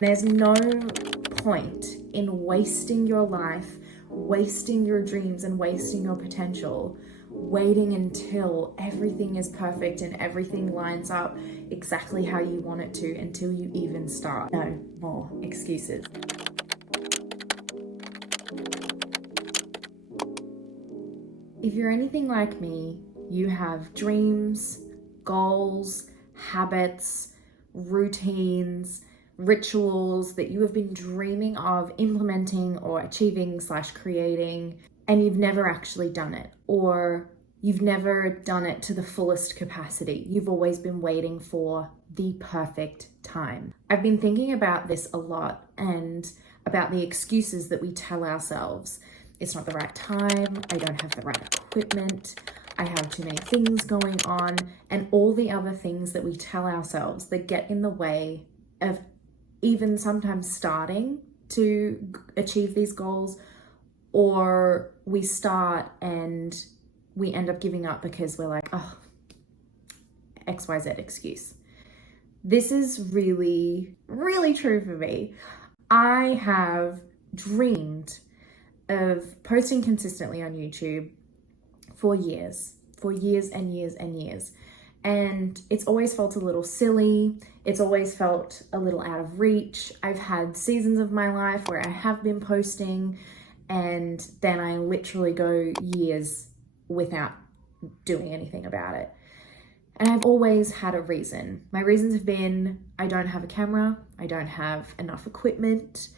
There's no point in wasting your life, wasting your dreams, and wasting your potential, waiting until everything is perfect and everything lines up exactly how you want it to until you even start. No more excuses. If you're anything like me, you have dreams, goals, habits, routines, rituals that you have been dreaming of implementing or achieving / creating, and you've never actually done it, or you've never done it to the fullest capacity. You've always been waiting for the perfect time. I've been thinking about this a lot and about the excuses that we tell ourselves. It's not the right time, I don't have the right equipment, I have too many things going on, and all the other things that we tell ourselves that get in the way of even sometimes starting to achieve these goals, or we start and we end up giving up because we're like, oh, XYZ excuse. This is really, really true for me. I have dreamed of posting consistently on YouTube for years and years and years. And it's always felt a little silly. It's always felt a little out of reach. I've had seasons of my life where I have been posting and then I literally go years without doing anything about it. And I've always had a reason. My reasons have been, I don't have a camera, I don't have enough equipment,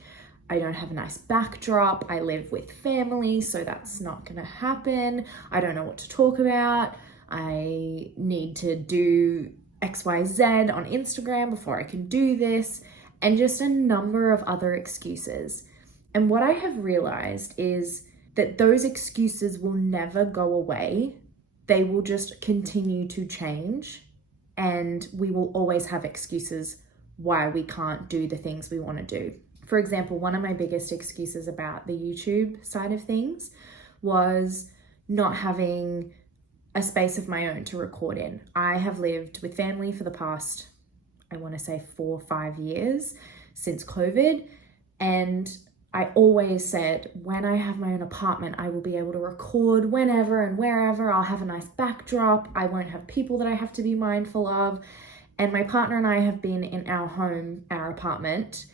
I don't have a nice backdrop, I live with family, so that's not gonna happen, I don't know what to talk about, I need to do XYZ on Instagram before I can do this, and just a number of other excuses. And what I have realized is that those excuses will never go away. They will just continue to change, and we will always have excuses why we can't do the things we want to do. For example, one of my biggest excuses about the YouTube side of things was not having a space of my own to record in. I have lived with family for the past, I want to say 4 or 5 years since COVID, and I always said, when I have my own apartment, I will be able to record whenever and wherever. I'll have a nice backdrop. I won't have people that I have to be mindful of. And my partner and I have been in our home, our apartment,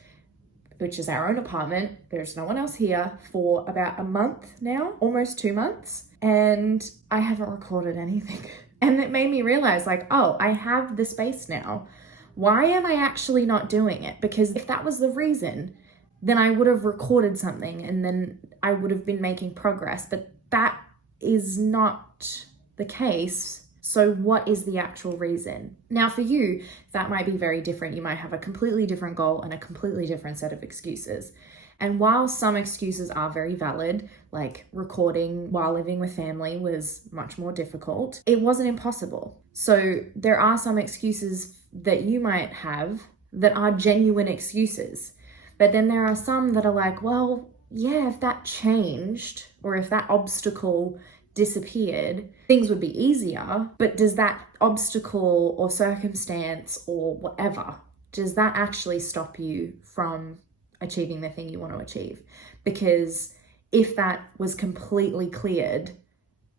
which is our own apartment. There's no one else here, for about a month now, almost 2 months. And I haven't recorded anything. And it made me realize, like, oh, I have the space now. Why am I actually not doing it? Because if that was the reason, then I would have recorded something and then I would have been making progress. But that is not the case. So what is the actual reason? Now for you, that might be very different. You might have a completely different goal and a completely different set of excuses. And while some excuses are very valid, like recording while living with family was much more difficult, it wasn't impossible. So there are some excuses that you might have that are genuine excuses. But then there are some that are like, well, yeah, if that changed or if that obstacle disappeared, things would be easier. But does that obstacle or circumstance or whatever, does that actually stop you from achieving the thing you want to achieve? Because if that was completely cleared,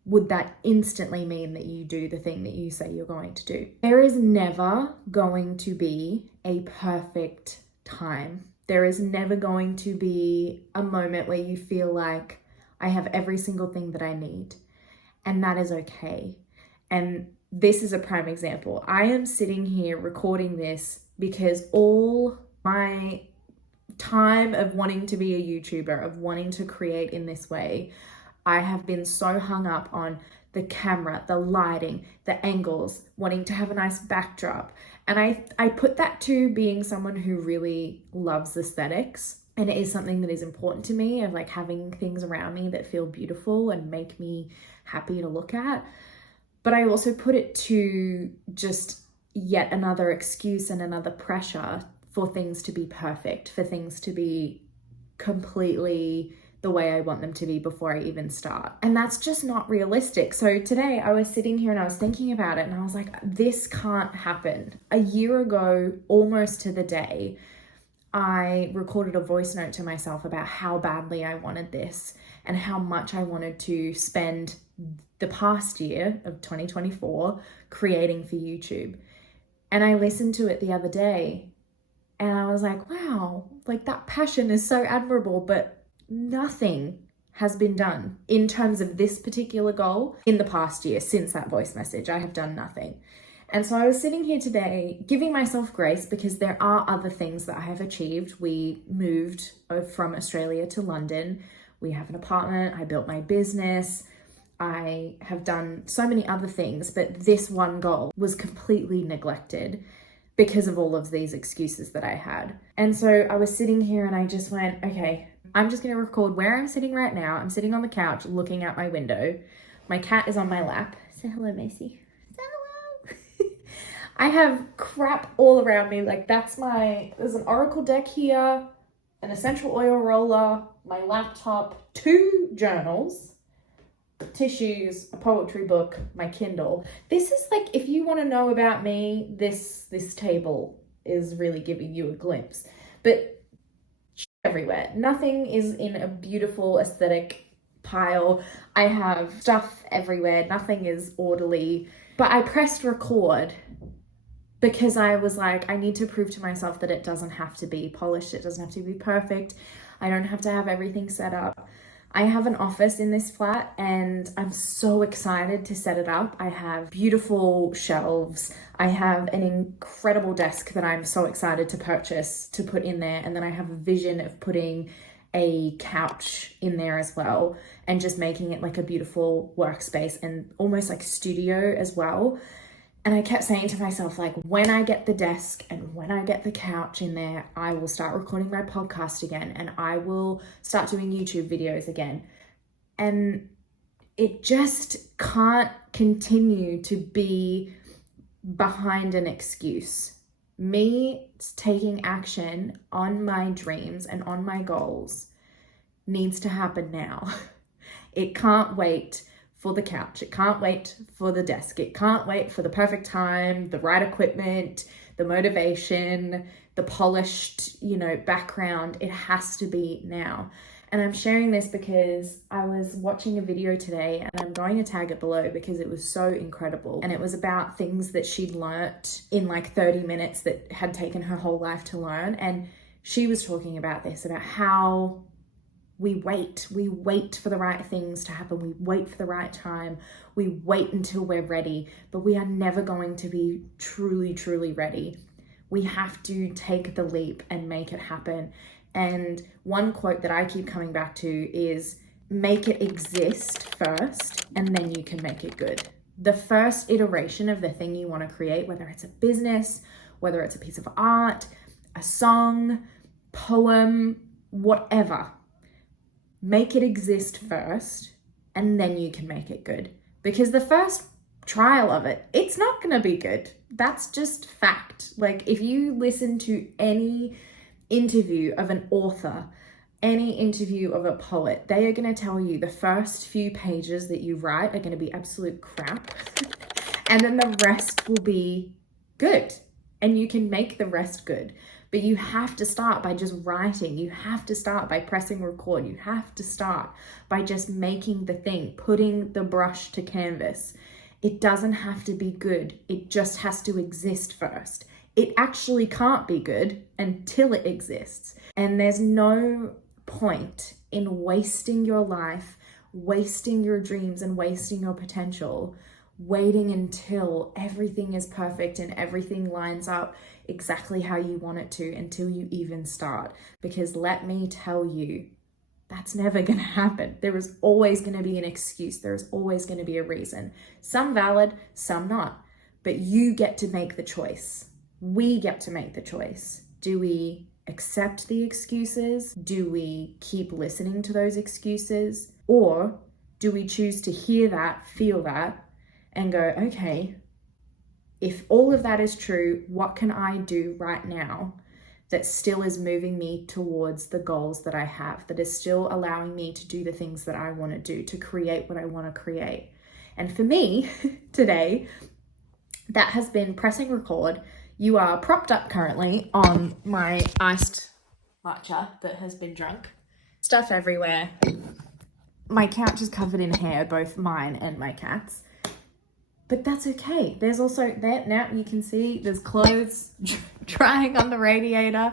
would that instantly mean that you do the thing that you say you're going to do? There is never going to be a perfect time. There is never going to be a moment where you feel like I have every single thing that I need. And that is okay. And this is a prime example. I am sitting here recording this because all my time of wanting to be a YouTuber, of wanting to create in this way, I have been so hung up on the camera, the lighting, the angles, wanting to have a nice backdrop. And I put that to being someone who really loves aesthetics. And it is something that is important to me, of like having things around me that feel beautiful and make me happy to look at. But I also put it to just yet another excuse and another pressure for things to be perfect, for things to be completely the way I want them to be before I even start. And that's just not realistic. So today I was sitting here and I was thinking about it and I was like, this can't happen. A year ago, almost to the day, I recorded a voice note to myself about how badly I wanted this and how much I wanted to spend the past year of 2024 creating for YouTube. And I listened to it the other day and I was like, wow, like that passion is so admirable, but nothing has been done in terms of this particular goal in the past year. Since that voice message, I have done nothing. And so I was sitting here today giving myself grace because there are other things that I have achieved. We moved from Australia to London. We have an apartment. I built my business. I have done so many other things, but this one goal was completely neglected because of all of these excuses that I had. And so I was sitting here and I just went, okay, I'm just going to record where I'm sitting right now. I'm sitting on the couch looking out my window. My cat is on my lap. Say hello, Macy. I have crap all around me. Like there's an Oracle deck here, an essential oil roller, my laptop, 2 journals, tissues, a poetry book, my Kindle. This is like, if you want to know about me, this table is really giving you a glimpse. But everywhere. Nothing is in a beautiful aesthetic pile. I have stuff everywhere. Nothing is orderly. But I pressed record because I was like, I need to prove to myself that it doesn't have to be polished. It doesn't have to be perfect. I don't have to have everything set up. I have an office in this flat and I'm so excited to set it up. I have beautiful shelves. I have an incredible desk that I'm so excited to purchase to put in there. And then I have a vision of putting a couch in there as well and just making it like a beautiful workspace and almost like studio as well. And I kept saying to myself, like, when I get the desk and when I get the couch in there, I will start recording my podcast again and I will start doing YouTube videos again. And it just can't continue to be behind an excuse. Me taking action on my dreams and on my goals needs to happen now. It can't wait for the couch. It can't wait for the desk. It can't wait for the perfect time, the right equipment, the motivation, the polished, background. It has to be now. And I'm sharing this because I was watching a video today and I'm going to tag it below because it was so incredible. And it was about things that she'd learnt in like 30 minutes that had taken her whole life to learn. And she was talking about this, about how we wait for the right things to happen. We wait for the right time. We wait until we're ready, but we are never going to be truly, truly ready. We have to take the leap and make it happen. And one quote that I keep coming back to is, make it exist first, and then you can make it good. The first iteration of the thing you want to create, whether it's a business, whether it's a piece of art, a song, poem, whatever, make it exist first, and then you can make it good. Because the first trial of it, it's not going to be good. That's just fact. Like if you listen to any interview of an author, any interview of a poet, they are going to tell you the first few pages that you write are going to be absolute crap. And then the rest will be good. And you can make the rest good. But you have to start by just writing. You have to start by pressing record. You have to start by just making the thing, putting the brush to canvas. It doesn't have to be good. It just has to exist first. It actually can't be good until it exists. And there's no point in wasting your life, wasting your dreams, and wasting your potential, waiting until everything is perfect and everything lines up exactly how you want it to until you even start. Because let me tell you, that's never going to happen. There is always going to be an excuse. There is always going to be a reason. Some valid, some not. But you get to make the choice. We get to make the choice. Do we accept the excuses? Do we keep listening to those excuses? Or do we choose to hear that, feel that, and go, okay, if all of that is true, what can I do right now that still is moving me towards the goals that I have, that is still allowing me to do the things that I want to do, to create what I want to create? And for me today, that has been pressing record. You are propped up currently on my iced matcha that has been drunk. Stuff everywhere. My couch is covered in hair, both mine and my cat's. But that's okay. There's also there now you can see there's clothes drying on the radiator.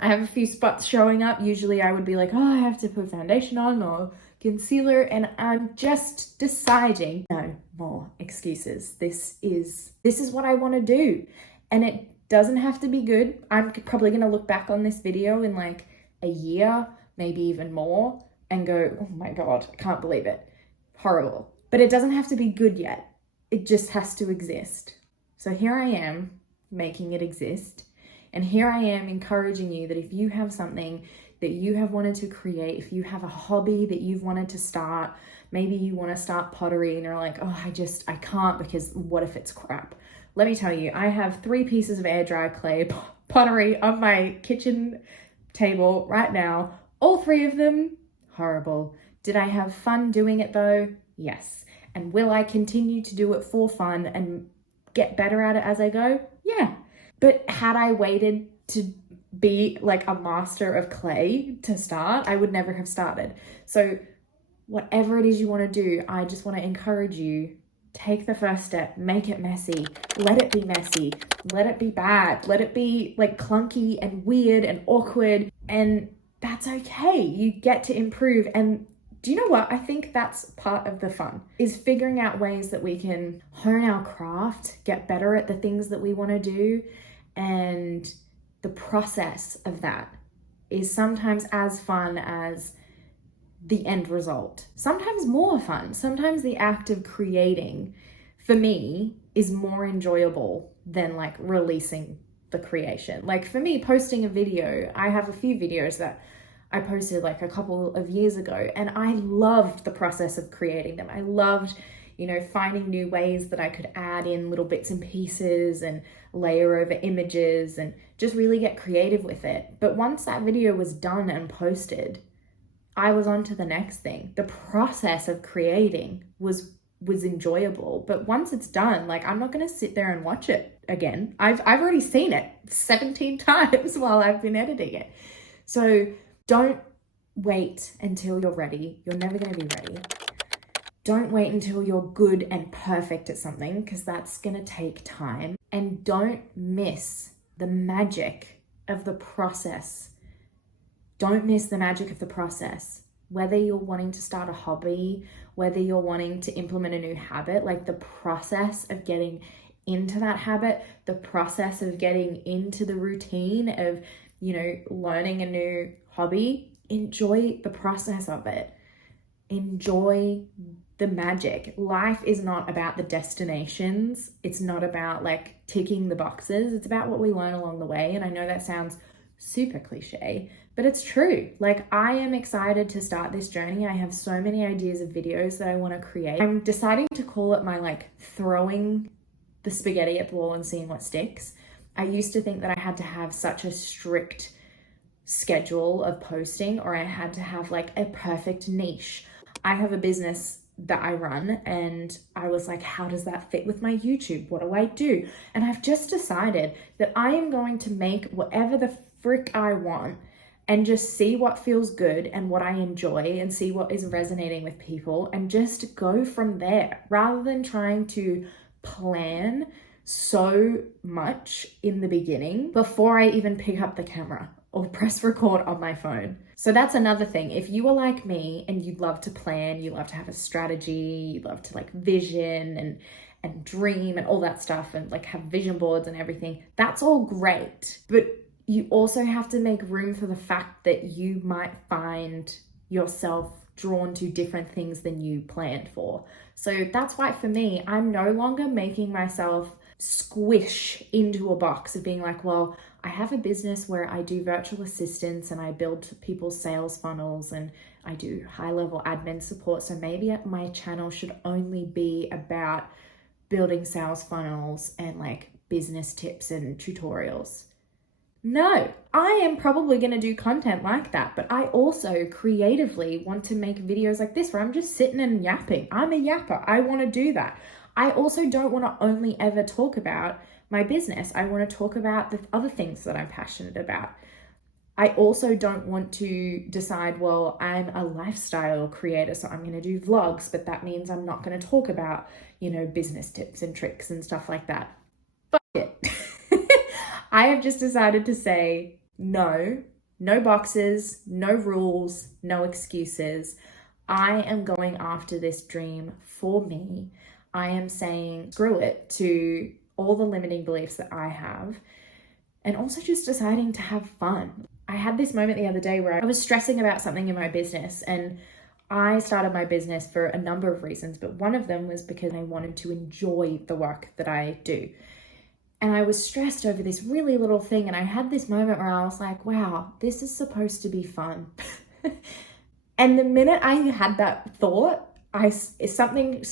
I have a few spots showing up. Usually I would be like, oh, I have to put foundation on or concealer, and I'm just deciding no more excuses. This is what I want to do, and it doesn't have to be good. I'm probably going to look back on this video in like a year, maybe even more, and go, oh my God, I can't believe it. Horrible. But it doesn't have to be good yet. It just has to exist. So here I am making it exist. And here I am encouraging you that if you have something that you have wanted to create, if you have a hobby that you've wanted to start, maybe you want to start pottery and you're like, oh, I can't because what if it's crap? Let me tell you, I have 3 pieces of air dry clay pottery on my kitchen table right now. All 3 of them, horrible. Did I have fun doing it though? Yes. And will I continue to do it for fun and get better at it as I go? Yeah. But had I waited to be like a master of clay to start, I would never have started. So whatever it is you want to do, I just want to encourage you, take the first step, make it messy, let it be messy, let it be bad, let it be like clunky and weird and awkward, and that's okay. You get to improve. And do you know what? I think that's part of the fun, is figuring out ways that we can hone our craft, get better at the things that we want to do. And the process of that is sometimes as fun as the end result. Sometimes more fun. Sometimes the act of creating, for me, is more enjoyable than like releasing the creation. Like for me, posting a video, I have a few videos that I posted like a couple of years ago, and I loved the process of creating them. I loved, finding new ways that I could add in little bits and pieces and layer over images and just really get creative with it. But once that video was done and posted, I was on to the next thing. The process of creating was enjoyable, but once it's done, like I'm not going to sit there and watch it again. I've already seen it 17 times while I've been editing it. So don't wait until you're ready. You're never going to be ready. Don't wait until you're good and perfect at something, because that's going to take time. And don't miss the magic of the process. Don't miss the magic of the process. Whether you're wanting to start a hobby, whether you're wanting to implement a new habit, like the process of getting into that habit, the process of getting into the routine of, learning a new hobby, enjoy the process of it. Enjoy the magic. Life is not about the destinations. It's not about like ticking the boxes. It's about what we learn along the way. And I know that sounds super cliche, but it's true. Like I am excited to start this journey. I have so many ideas of videos that I want to create. I'm deciding to call it my like throwing the spaghetti at the wall and seeing what sticks. I used to think that I had to have such a strict schedule of posting, or I had to have like a perfect niche. I have a business that I run, and I was like, how does that fit with my YouTube? What do I do? And I've just decided that I am going to make whatever the frick I want and just see what feels good and what I enjoy and see what is resonating with people and just go from there, rather than trying to plan so much in the beginning before I even pick up the camera or press record on my phone. So that's another thing. If you are like me and you'd love to plan, you love to have a strategy, you love to like vision and dream and all that stuff, and like have vision boards and everything, that's all great. But you also have to make room for the fact that you might find yourself drawn to different things than you planned for. So that's why for me, I'm no longer making myself squish into a box of being like, well, I have a business where I do virtual assistants and I build people's sales funnels and I do high-level admin support. So maybe my channel should only be about building sales funnels and like business tips and tutorials. No, I am probably going to do content like that, but I also creatively want to make videos like this where I'm just sitting and yapping. I'm a yapper. I want to do that. I also don't want to only ever talk about my business. I want to talk about the other things that I'm passionate about. I also don't want to decide, well, I'm a lifestyle creator, so I'm going to do vlogs, but that means I'm not going to talk about, business tips and tricks and stuff like that. Fuck it. I have just decided to say no, no boxes, no rules, no excuses. I am going after this dream for me. I am saying screw it to all the limiting beliefs that I have, and also just deciding to have fun. I had this moment the other day where I was stressing about something in my business, and I started my business for a number of reasons, but one of them was because I wanted to enjoy the work that I do. And I was stressed over this really little thing, and I had this moment where I was like, wow, this is supposed to be fun. And the minute I had that thought, something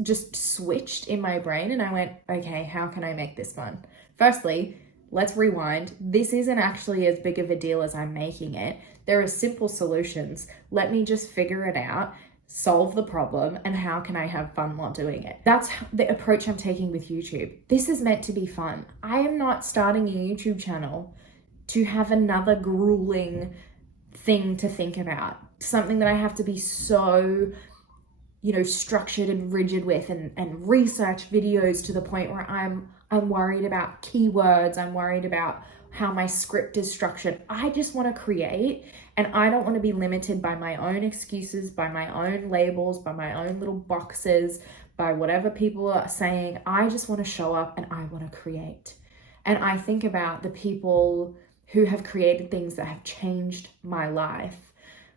just switched in my brain, and I went, okay, how can I make this fun? Firstly, let's rewind. This isn't actually as big of a deal as I'm making it. There are simple solutions. Let me just figure it out, solve the problem, and how can I have fun while doing it? That's the approach I'm taking with YouTube. This is meant to be fun. I am not starting a YouTube channel to have another grueling thing to think about, something that I have to be so structured and rigid with, and research videos to the point where I'm worried about keywords. I'm worried about how my script is structured. I just want to create, and I don't want to be limited by my own excuses, by my own labels, by my own little boxes, by whatever people are saying. I just want to show up and I want to create. And I think about the people who have created things that have changed my life.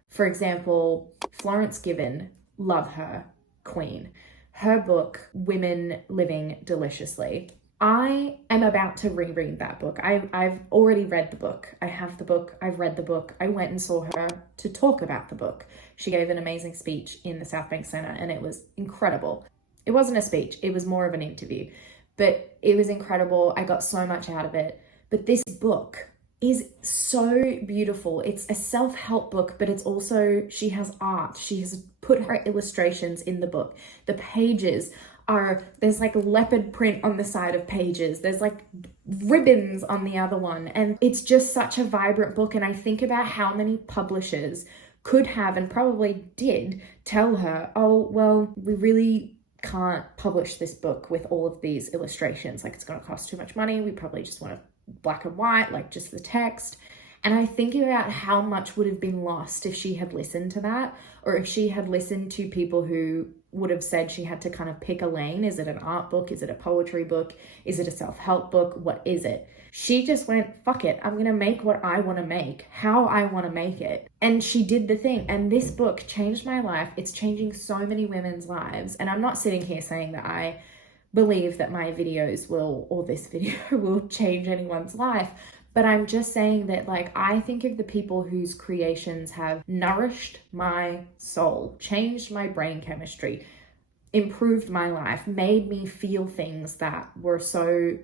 For example, Florence Given, love her, queen. Her book, Women Living Deliciously. I am about to reread that book. I've already read the book. I have the book. I've read the book. I went and saw her to talk about the book. She gave an amazing speech in the South Bank Centre, and it was incredible. It wasn't a speech. It was more of an interview, but it was incredible. I got so much out of it. But this book is so beautiful. It's a self-help book, but it's also, she has art. She has put her illustrations in the book. The pages there's like leopard print on the side of pages. There's like ribbons on the other one. And it's just such a vibrant book. And I think about how many publishers could have, and probably did, tell her, oh, well, we really can't publish this book with all of these illustrations. Like, it's going to cost too much money. We probably just want black and white, like just the text. And I think about how much would have been lost if she had listened to that, or if she had listened to people who would have said she had to kind of pick a lane. Is it an art book? Is it a poetry book? Is it a self-help book? What is it? She just went, fuck it. I'm going to make what I want to make, how I want to make it. And she did the thing. And this book changed my life. It's changing so many women's lives. And I'm not sitting here saying that I believe that my videos or this video will change anyone's life. But I'm just saying that, like, I think of the people whose creations have nourished my soul, changed my brain chemistry, improved my life, made me feel things that were so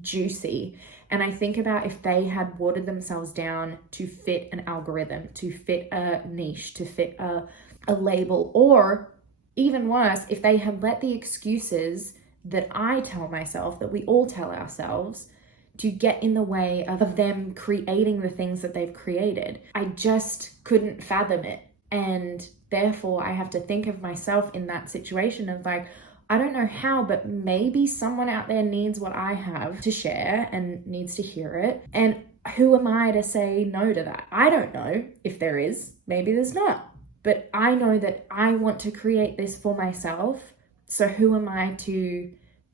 juicy. And I think about if they had watered themselves down to fit an algorithm, to fit a niche, to fit a label, or even worse, if they had let the excuses that I tell myself, that we all tell ourselves, to get in the way of them creating the things that they've created. I just couldn't fathom it. And therefore, I have to think of myself in that situation of like, I don't know how, but maybe someone out there needs what I have to share and needs to hear it. And who am I to say no to that? I don't know if there is. Maybe there's not. But I know that I want to create this for myself. So who am I to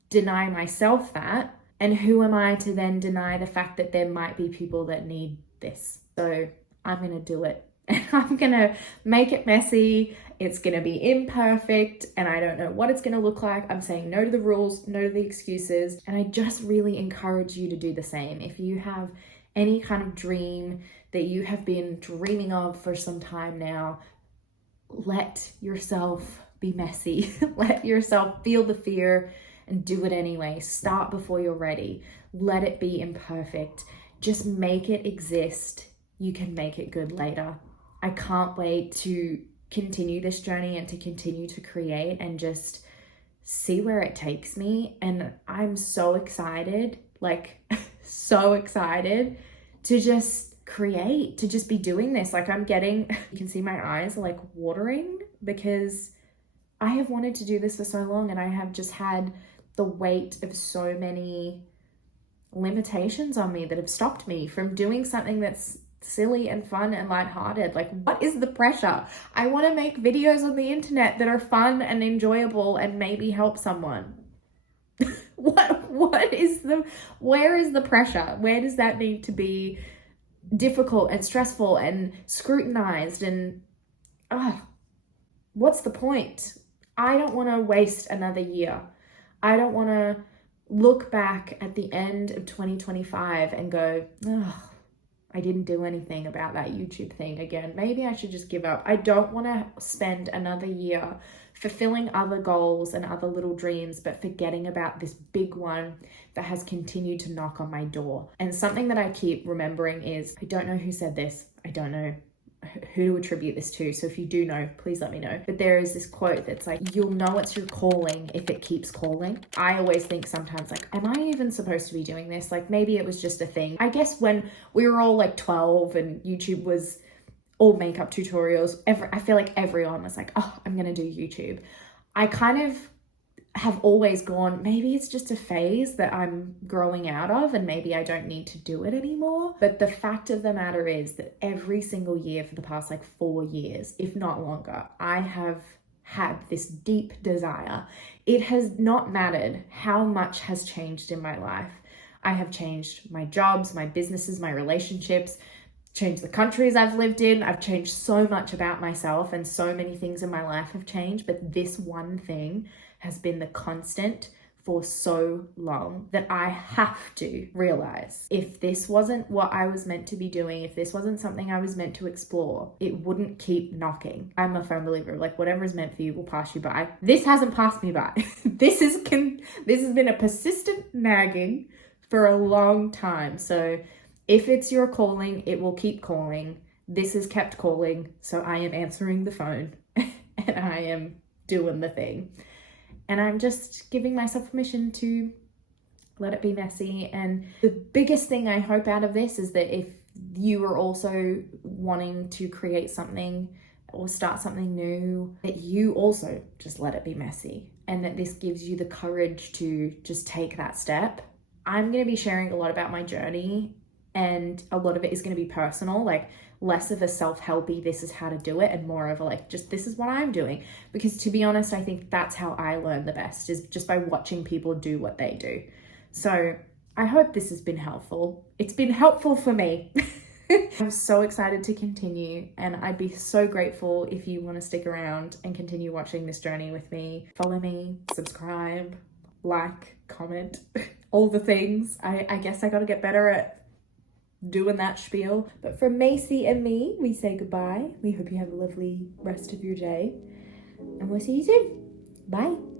deny myself that? And who am I to then deny the fact that there might be people that need this? So I'm going to do it. And I'm going to make it messy. It's going to be imperfect. And I don't know what it's going to look like. I'm saying no to the rules, no to the excuses. And I just really encourage you to do the same. If you have any kind of dream that you have been dreaming of for some time now, let yourself be messy. Let yourself feel the fear and do it anyway. Start before you're ready. Let it be imperfect. Just make it exist. You can make it good later. I can't wait to continue this journey and to continue to create and just see where it takes me. And I'm so excited, like so excited to just create, to just be doing this. Like I'm getting, you can see my eyes are like watering because I have wanted to do this for so long, and I have just had the weight of so many limitations on me that have stopped me from doing something that's silly and fun and lighthearted. Like, what is the pressure? I want to make videos on the internet that are fun and enjoyable and maybe help someone. Where is the pressure? Where does that need to be difficult and stressful and scrutinized? And what's the point? I don't want to waste another year. I don't want to look back at the end of 2025 and go, I didn't do anything about that YouTube thing again. Maybe I should just give up. I don't want to spend another year fulfilling other goals and other little dreams, but forgetting about this big one that has continued to knock on my door. And something that I keep remembering is, I don't know who said this. I don't know who to attribute this to. So if you do know, please let me know. But there is this quote that's like, you'll know it's your calling if it keeps calling. I always think sometimes like, am I even supposed to be doing this? Like maybe it was just a thing. I guess when we were all like 12 and YouTube was all makeup tutorials, I feel like everyone was like, oh, I'm going to do YouTube. I kind of have always gone, maybe it's just a phase that I'm growing out of and maybe I don't need to do it anymore. But the fact of the matter is that every single year for the past like 4 years, if not longer, I have had this deep desire. It has not mattered how much has changed in my life. I have changed my jobs, my businesses, my relationships, changed the countries I've lived in. I've changed so much about myself and so many things in my life have changed. But this one thing has been the constant for so long that I have to realize if this wasn't what I was meant to be doing, if this wasn't something I was meant to explore, it wouldn't keep knocking. I'm a firm believer, like whatever is meant for you will pass you by. This hasn't passed me by. This has been a persistent nagging for a long time. So if it's your calling, it will keep calling. This has kept calling. So I am answering the phone and I am doing the thing. And I'm just giving myself permission to let it be messy. And the biggest thing I hope out of this is that if you are also wanting to create something or start something new, that you also just let it be messy. And that this gives you the courage to just take that step. I'm going to be sharing a lot about my journey, and a lot of it is going to be personal, like less of a self-helpy, this is how to do it, and more of a like, just this is what I'm doing. Because to be honest, I think that's how I learn the best, is just by watching people do what they do. So I hope this has been helpful. It's been helpful for me. I'm so excited to continue, and I'd be so grateful if you want to stick around and continue watching this journey with me. Follow me, subscribe, like, comment, all the things. I guess I got to get better at doing that spiel. But from Macy and me, we say goodbye. We hope you have a lovely rest of your day, and we'll see you soon. Bye.